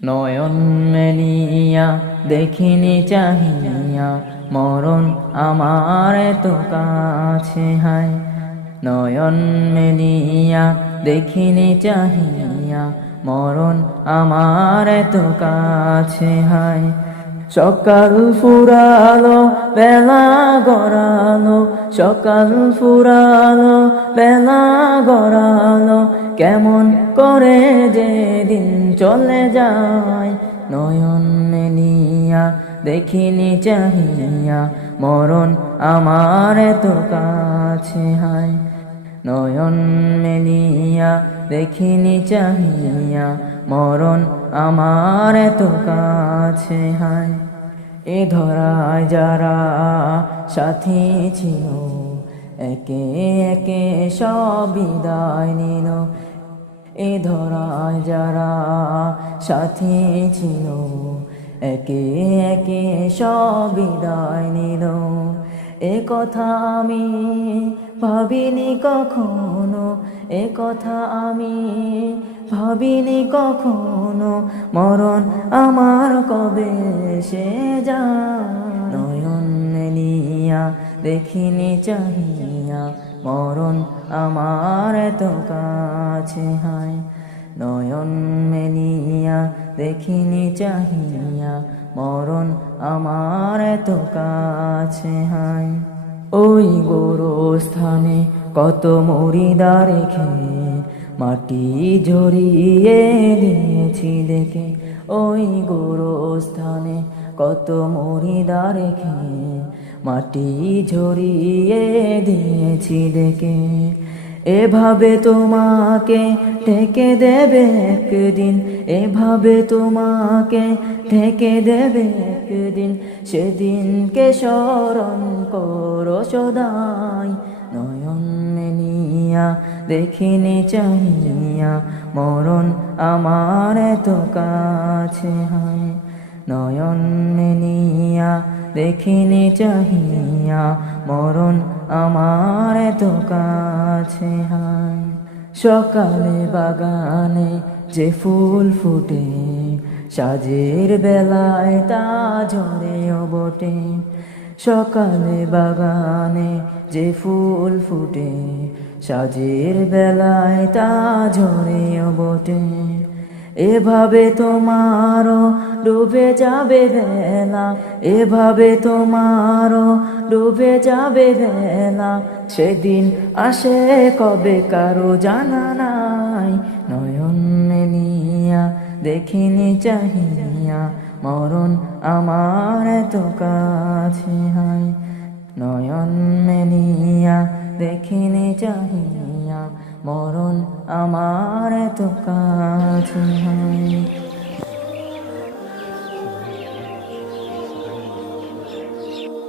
নয়ন মেলিয়া দেখিনি চাহিয়া, মরণ আমার তো কাছে হায়। নয়ন মেলিয়া দেখিনি চাহিয়া, মরণ আমার তো কাছে হায়। সকাল ফুরালো বেলা গড়ালো, সকাল ফুরালো বেলা গড়ালো, কেমন করে যে দিন চলে যায়। নয়ন মেলিয়া দেখিনি চাহিয়া, মরণ আমার তো কাছে হায়। নয়ন মেলিয়া দেখিনি চাহিয়া, মরণ আমার তো কাছে হায়। এ ধরায় যারা সাথী ছিল, একে একে সব বিদায় নিল। এ ধরায় যারা সাথী ছিল, একে একে সব বিদায় নিল। এ কথা আমি ভাবিনি কখনো, এ কথা আমি ভাবিনি কখনো, মরণ আমার কবে সে যায়। নয়ন মেলিয়া দেখিনি চাহিয়া, মরণ আমার তো কাছে হায়। নয়ন মেলিয়া দেখিনি চাহিয়া, মরণ আমার তো কাছে হায়। ওই গোরস্থানে কত মরিদা রেখে, মাটি ঝরিয়ে দিয়েছি দেখে। ওই গোরস্থানে কত মরিদা রেখে, মাটি ঝরিয়ে দিয়েছি দেখে। এভাবে তোমাকে ঢেকে দেবে একদিন, এভাবে তোমাকে ঢেকে দেবে একদিন, সেদিনকে স্মরণ করো সদাই। নয়ন মেলিয়া দেখিনি চাহিয়া, মরণ আমার তো কাছে হায়। নয়ন মেলিয়া দেখিনি চাহিয়া, মরণ আমার তো কাছে হায়। সকালে বাগানে যে ফুল ফুটে, সাজের বেলায় তা ঝরেও বটে। সকালে বাগানে যে ফুল ফুটে, সাজের বেলায় তা ঝরেও বটে। এভাবে তোমারও ডুবে যাবে বেলা, এভাবে তোমারও ডুবে যাবে বেলা, সেদিন আসে কবে কারো জানা নাই। নয়ন মেলিয়া দেখিনি চাহিয়া, মরণ আমার তো কাছে হায়। নয়ন মেলিয়া দেখিনি চাহিয়া, মরণ আমার তো কাছে হায়।